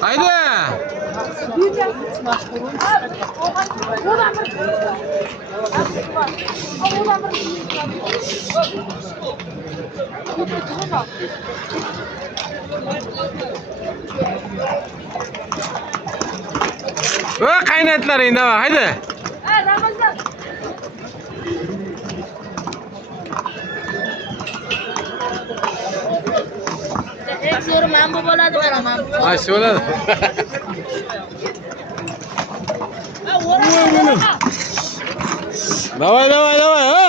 Haydi. Va qaynatlaring nima? Haydi. Zo'r mana bu bo'ladi beraman. Ha, shu bo'ladi. Давай, давай, давай, ha.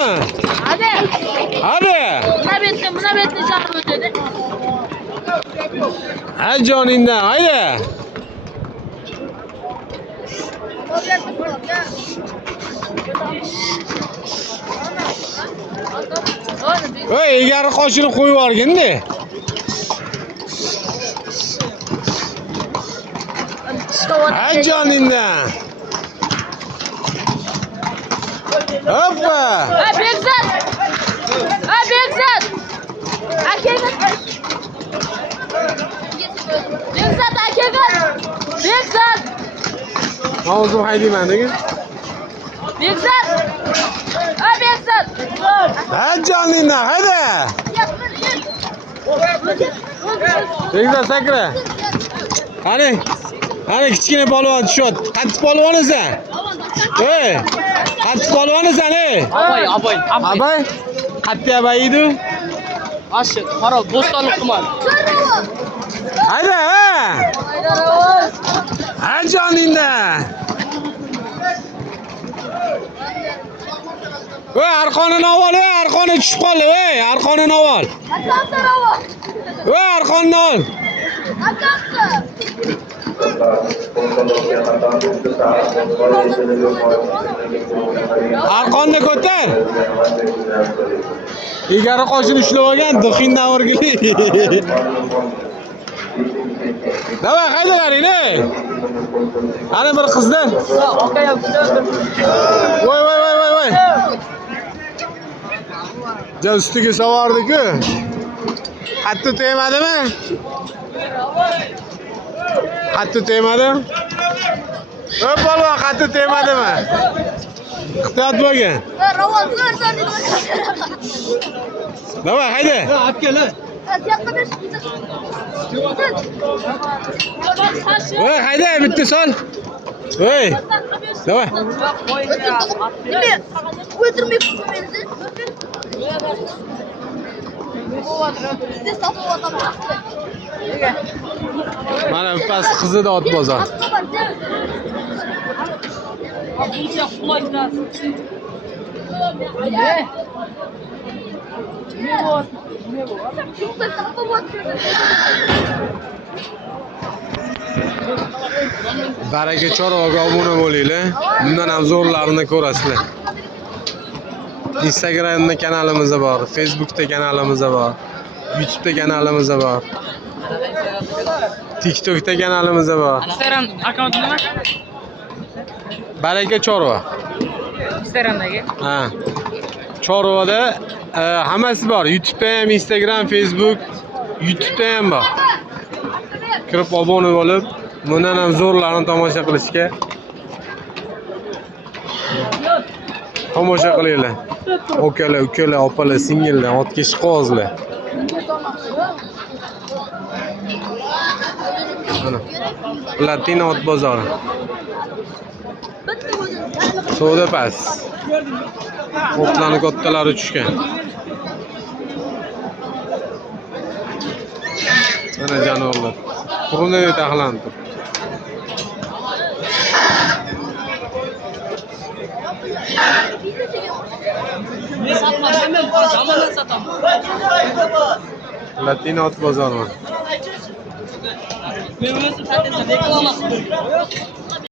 Hadi. Hadi. Buna betni chaqirib o'tadi. Ha joningdan, haydi. Voy, egari qoshini qo'yib yuborgin-da. Ha joningdan. Hoppa. Ha Bekzat. Ha Bekzat. Akaga. Bekzat akaga. Bekzat. O'zim haydayman degan. Bekzat. Ha Bekzat. Ha joningdan, haydi. Bekzat sakra. Qani? Qani kichkina polvon tushyapti. Qattiq polvonisan? Ey! Qattiq polvonisan, ey! Abay. Qattiq abay edi. Ashi, qaro, Bo'stonliq tuman. Hayda, ha! Ha joningdan. Voy, arqonini ol, ey, arqoni tushib qoldi, ey, arqonini ol. Voy, arqonni ol. Arqonni ko'tar. Egari qoshini ushlab olgan, dixindan o'rgili. Davay, qaydalaring, ey. Ana bir qizlar. Voy, voy, voy, voy, voy. Ja ustiga savardi-ku. Qattiq tegmadimi? Qattiq tegmadi? Voy polvon, qattiq tegmadimi? Ehtiyot bo'lgin. Ravon zo'r. Davay, haydi. Olib kel. Voy, haydi, bitta sol. Voy. Davay. O'tirmay qo'ymaysiz. Mana bu past qizida ot bozor. Baraka Chorvoga obuna bo'linglar. Bundan ham zo'rlarini ko'rasizlar. Instagramda kanalimiz bor, Facebookda kanalimiz bor, YouTube'da kanalimiz bor. TikTokda kanalimiz bor. Instagram akkaunt nima? Baraka Chorvo. Instagramdagi. Ha. Chorvoda hammasi bor. YouTube'da ham, Instagram, Facebook, YouTube'da ham bor. Kirib obuna bo'lib, bundan ham zo'rlarini tomosha qilishga tomosha qilinglar. Okalar, ukalar, opalar, singillar, otga ishqibozlar. Mana Platina ot bozori. Savdo past. Otlarning kattalari tushgan. Mana janolar. Qurunda taxlanib tur. Men sotmadim, men jamoadan sotaman. Platina ot bozori. Men o'zim sotdim, reklama qildim.